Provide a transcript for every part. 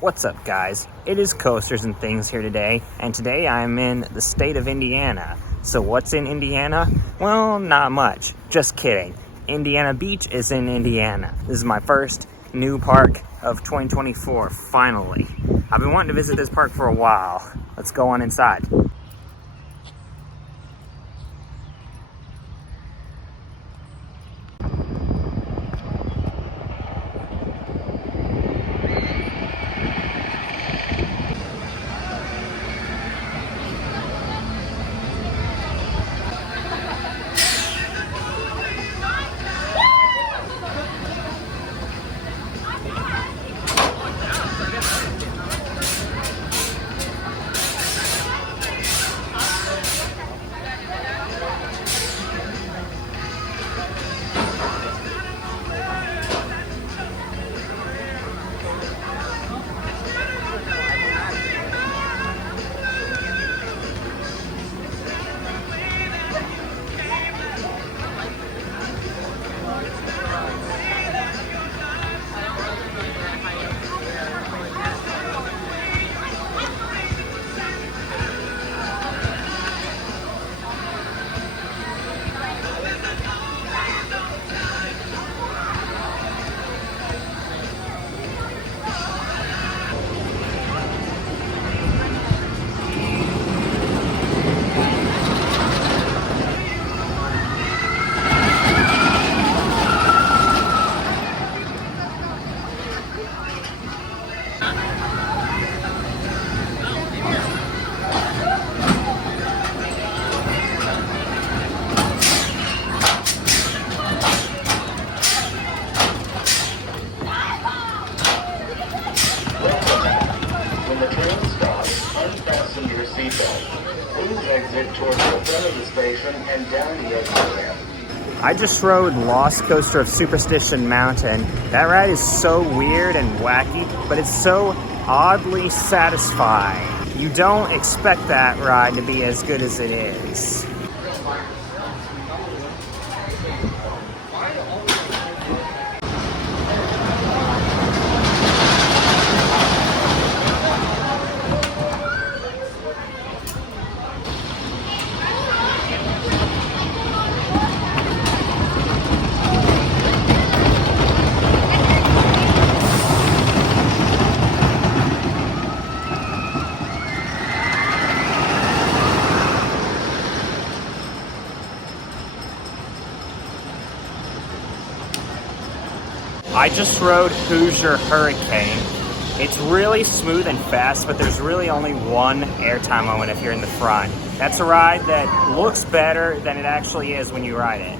What's up, guys? It is Coasters and Things here today, and today I'm in the state of Indiana. So what's in Indiana? Well, not much. Just kidding. Indiana Beach is in Indiana. This is my first new park of 2024, finally. I've been wanting to visit this park for a while. Let's go on inside. Exit towards the front of the station and down the exit ramp. I just rode Lost Coaster of Superstition Mountain. That ride is so weird and wacky, but it's so oddly satisfying. You don't expect that ride to be as good as it is. I just rode Hoosier Hurricane. It's really smooth and fast, but there's really only one airtime moment if you're in the front. That's a ride that looks better than it actually is when you ride it.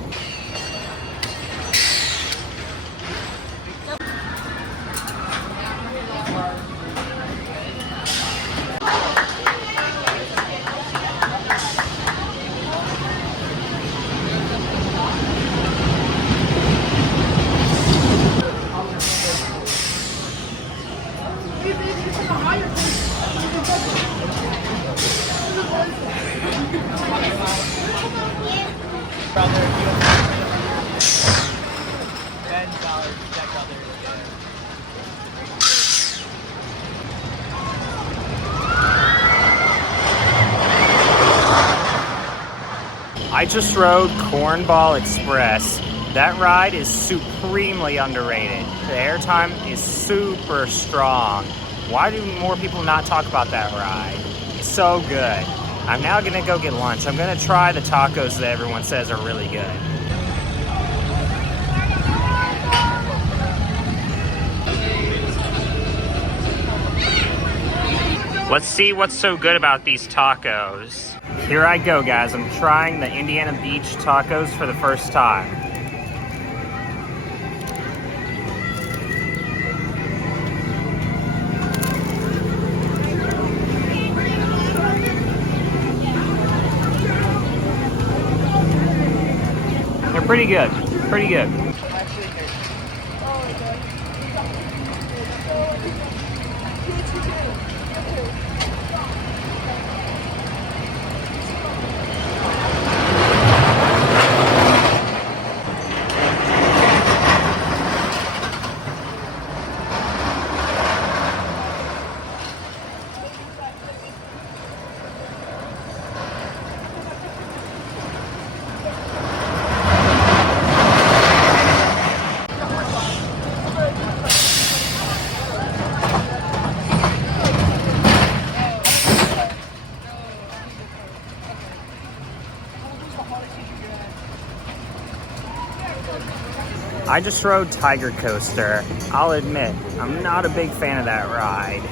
I just rode Cornball Express. That ride is supremely underrated. The airtime is super strong. Why do more people not talk about that ride? It's so good. I'm now gonna go get lunch. I'm gonna try the tacos that everyone says are really good. Let's see what's so good about these tacos. Here I go, guys. I'm trying the Indiana Beach tacos for the first time. They're pretty good. Pretty good. I just rode tig'rr coaster. I'll admit, I'm not a big fan of that ride.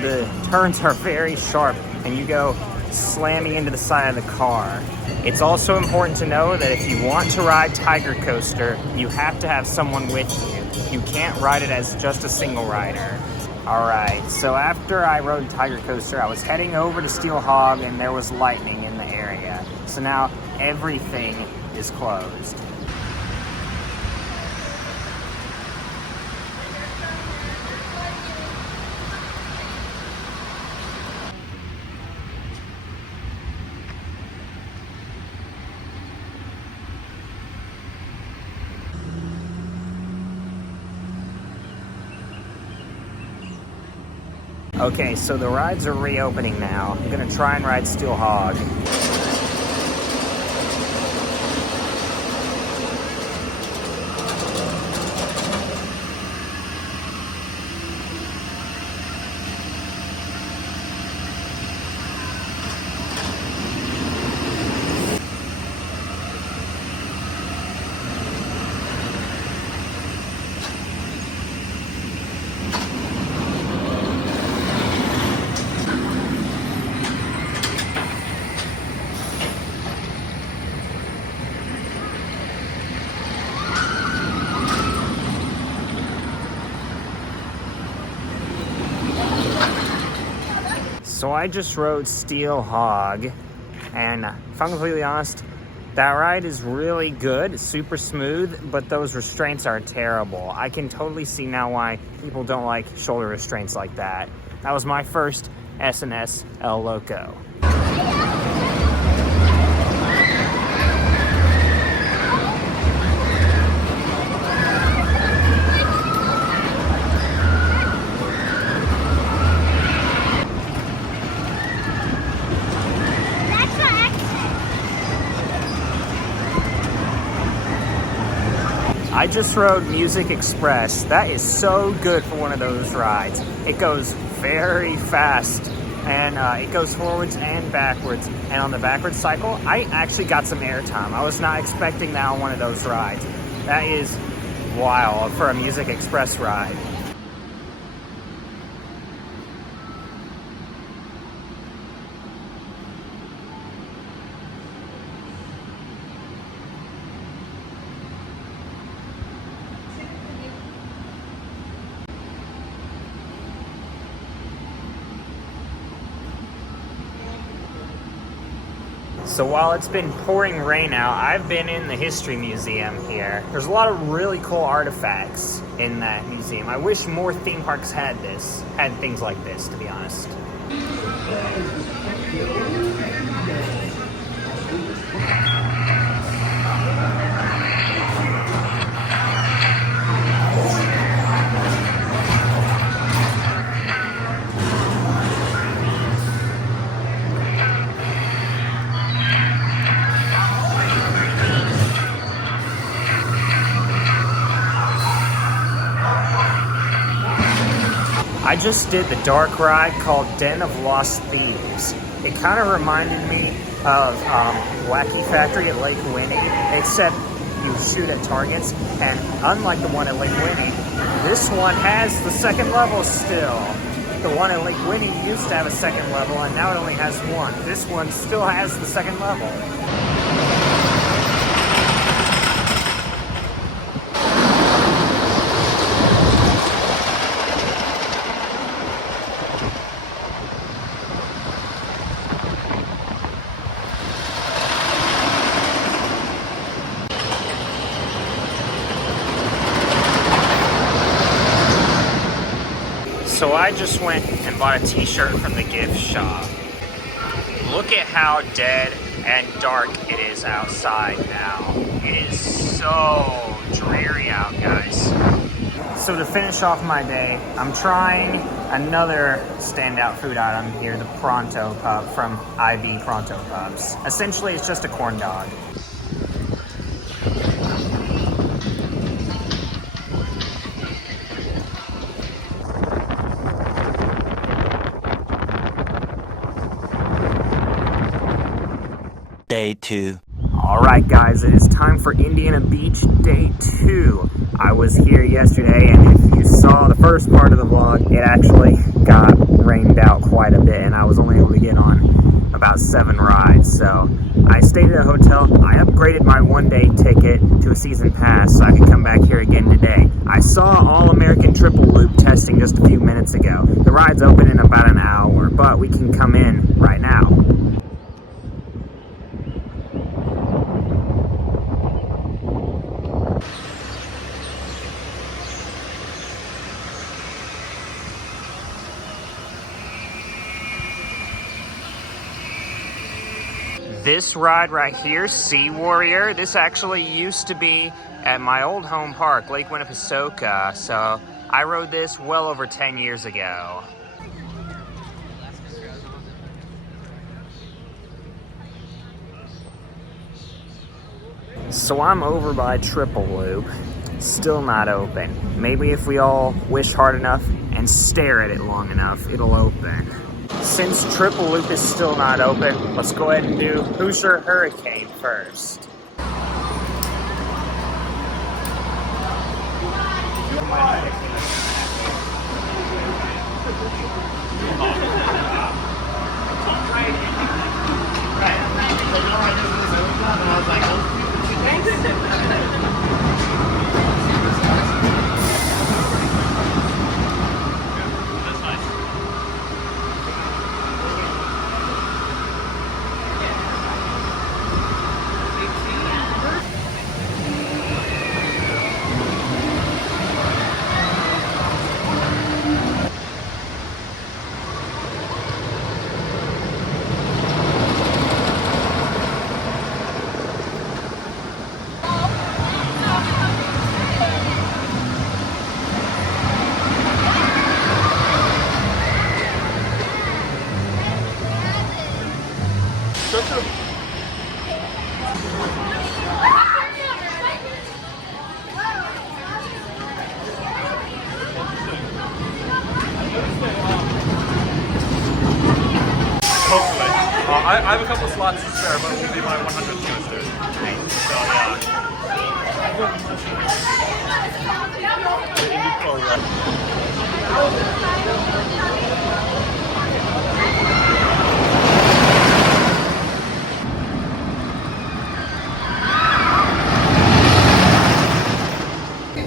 The turns are very sharp and you go slamming into the side of the car. It's also important to know that if you want to ride tig'rr coaster, you have to have someone with you. You can't ride it as just a single rider. Alright, so after I rode tig'rr coaster, I was heading over to Steel Hog and there was lightning in the area. So now everything is closed. Okay, so the rides are reopening now. I'm gonna try and ride Steel Hog. So I just rode Steel Hog, and if I'm completely honest, that ride is really good, it's super smooth, but those restraints are terrible. I can totally see now why people don't like shoulder restraints like that. That was my first S&S El Loco. I just rode Music Express. That is so good for one of those rides. It goes very fast and it goes forwards and backwards. And on the backwards cycle, I actually got some airtime. I was not expecting that on one of those rides. That is wild for a Music Express ride. So while it's been pouring rain out, I've been in the History Museum here. There's a lot of really cool artifacts in that museum. I wish more theme parks had things like this, to be honest. I just did the dark ride called Den of Lost Thieves. It kind of reminded me of Wacky Factory at Lake Winnie, except you shoot at targets, and unlike the one at Lake Winnie, this one has the second level still. The one at Lake Winnie used to have a second level, and now it only has one. This one still has the second level. So I just went and bought a t-shirt from the gift shop. Look at how dead and dark it is outside now. It is so dreary out, guys. So to finish off my day, I'm trying another standout food item here, the Pronto Pup from IB Pronto Pups. Essentially, it's just a corn dog. Day 2. Alright guys, it is time for Indiana Beach Day 2. I was here yesterday, and if you saw the first part of the vlog, it actually got rained out quite a bit, and I was only able to get on about 7 rides. So I stayed at a hotel. I upgraded my one-day ticket to a season pass so I could come back here again today. I saw All-American Triple Loop testing just a few minutes ago. The ride's open in about an hour, but we can come in right now. This ride right here, Sea Warrior, this actually used to be at my old home park, Lake Winnipesaukee, so I rode this well over 10 years ago. So I'm over by Triple Loop, still not open. Maybe if we all wish hard enough and stare at it long enough, it'll open. Since Triple Loop is still not open, let's go ahead and do Hoosier Hurricane first. Hopefully. I have a couple slots to spare, but it will be my 100th semester. So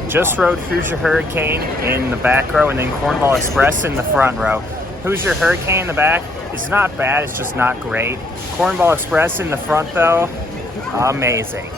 Just rode Hoosier Hurricane in the back row and then Cornball Express in the front row. Hoosier Hurricane in the back is not bad, it's just not great. Cornball Express in the front though, amazing.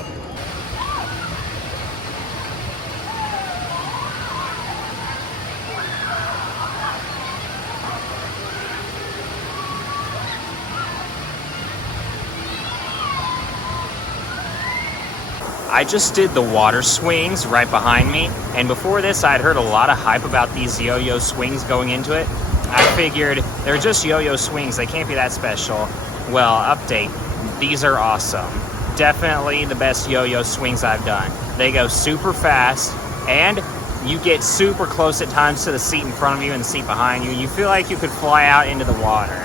I just did the water swings right behind me, and before this I'd heard a lot of hype about these yo-yo swings going into it. I figured they're just yo-yo swings, they can't be that special. Well, update, these are awesome. Definitely the best yo-yo swings I've done. They go super fast, and you get super close at times to the seat in front of you and the seat behind you. You feel like you could fly out into the water.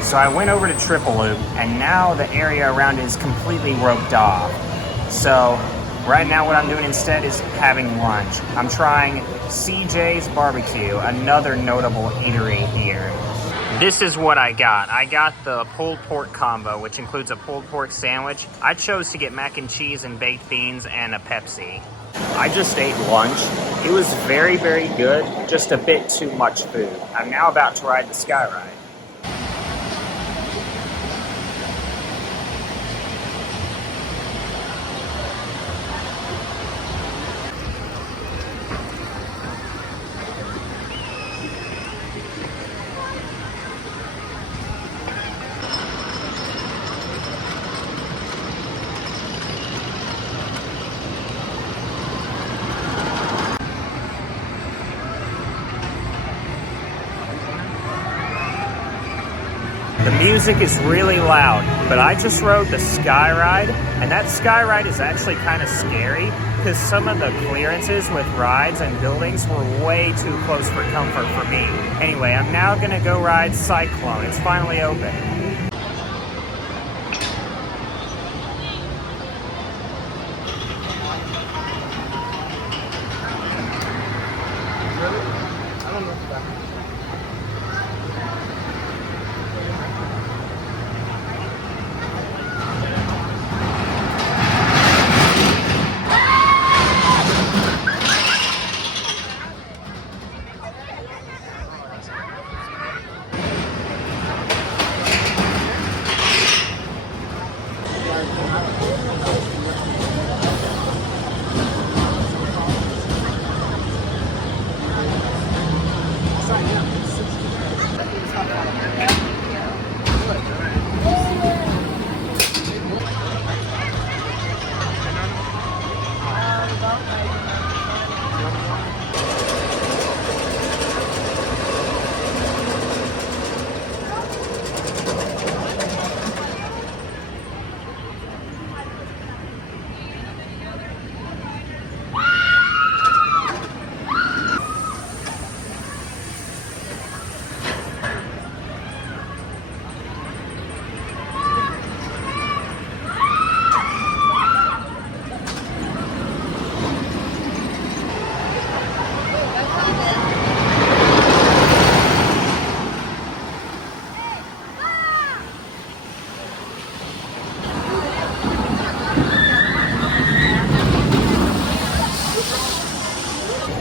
So I went over to Triple Loop, and now the area around it is completely roped off. So right now what I'm doing instead is having lunch. I'm trying CJ's Barbecue, another notable eatery here. This is what I got. I got the pulled pork combo, which includes a pulled pork sandwich. I chose to get mac and cheese and baked beans and a Pepsi. I just ate lunch. It was very, very good, just a bit too much food. I'm now about to ride the Sky Ride. The music is really loud. but I just rode the sky ride, and that sky ride is actually kind of scary because some of the clearances with rides and buildings were way too close for comfort for me. Anyway, I'm now gonna go ride Cyclone. It's finally open.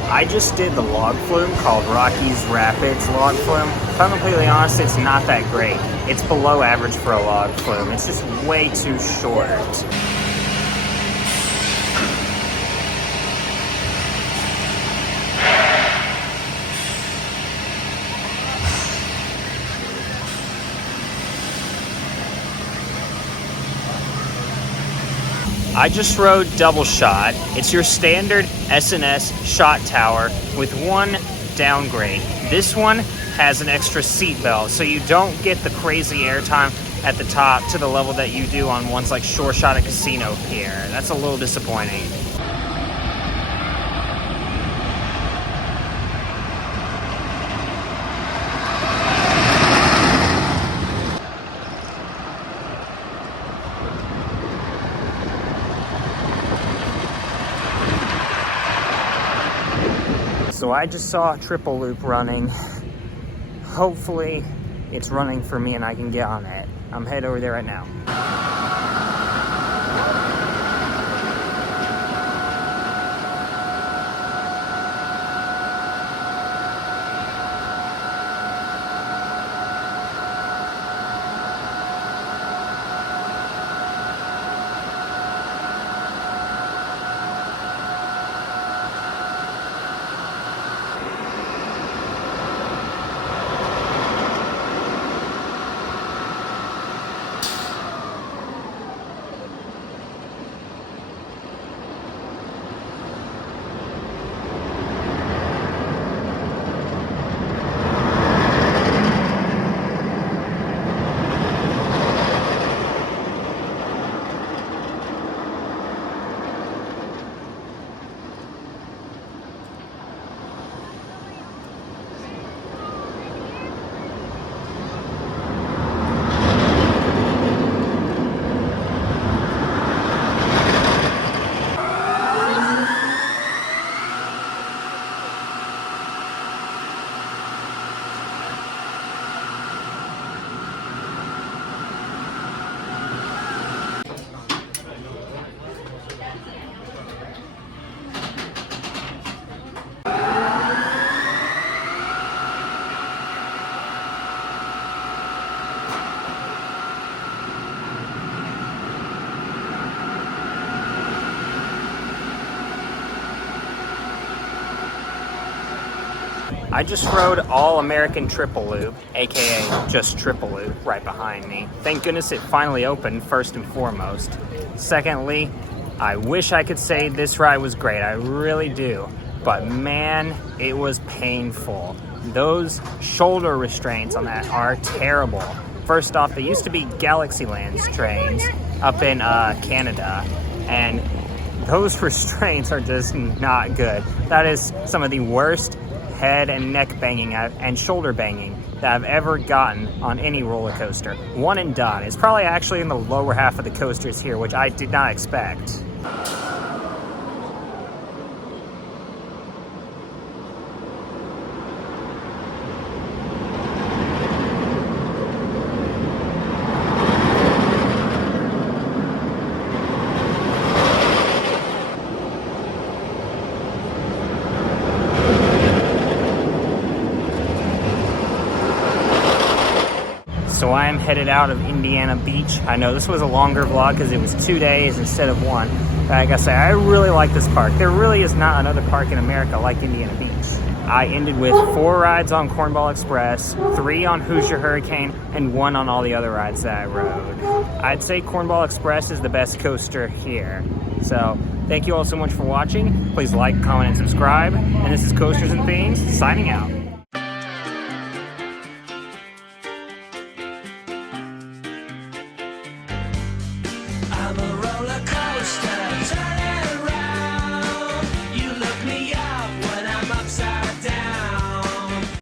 I just did the log flume called Rockies Rapids log flume. If I'm completely honest, it's not that great. It's below average for a log flume. It's just way too short. I just rode Double Shot. It's your standard S&S shot tower with one downgrade. This one has an extra seat belt, so you don't get the crazy airtime at the top to the level that you do on ones like Shore Shot at Casino Pier. That's a little disappointing. So I just saw a triple loop running. Hopefully it's running for me and I can get on it. I'm headed over there right now. I just rode All American Triple Loop, aka just Triple Loop, right behind me. Thank goodness it finally opened, first and foremost. Secondly, I wish I could say this ride was great, I really do. But man, it was painful. Those shoulder restraints on that are terrible. First off, they used to be Galaxyland's trains up in Canada, and those restraints are just not good. That is some of the worst head and neck banging and shoulder banging that I've ever gotten on any roller coaster. One and done. It's probably actually in the lower half of the coasters here, which I did not expect. So I am headed out of Indiana Beach. I know this was a longer vlog because it was 2 days instead of one. But I gotta say, I really like this park. There really is not another park in America like Indiana Beach. I ended with 4 rides on Cornball Express, 3 on Hoosier Hurricane, and 1 on all the other rides that I rode. I'd say Cornball Express is the best coaster here. So thank you all so much for watching. Please like, comment, and subscribe. And this is Coasters and Things, signing out.